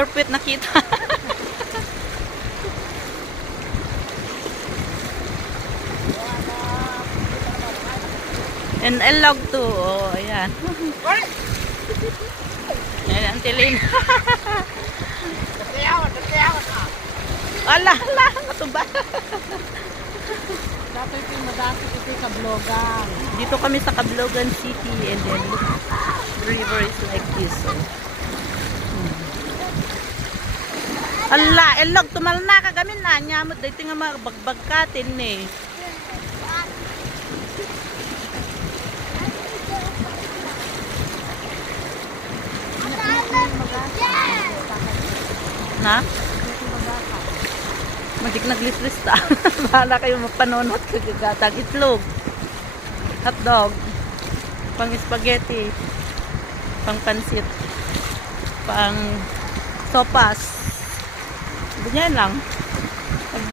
your pet nakita. And elog too. Oh, ayan. Ayan, ang tilin. Ala, ala, matuba. Dapat yung madati ito sa Blogan. Dito kami sa Cablogan City and then river is like this. So. Ala, elog, tumal na ka kami na. Nyamot, dito nga mabagbag katin eh. Na? Madik naglist-lista. Bahala kayo mapanonot kagagatag itlog. Hotdog. Pang spaghetti. Pang pansit. Pang sopas. Ganyan lang.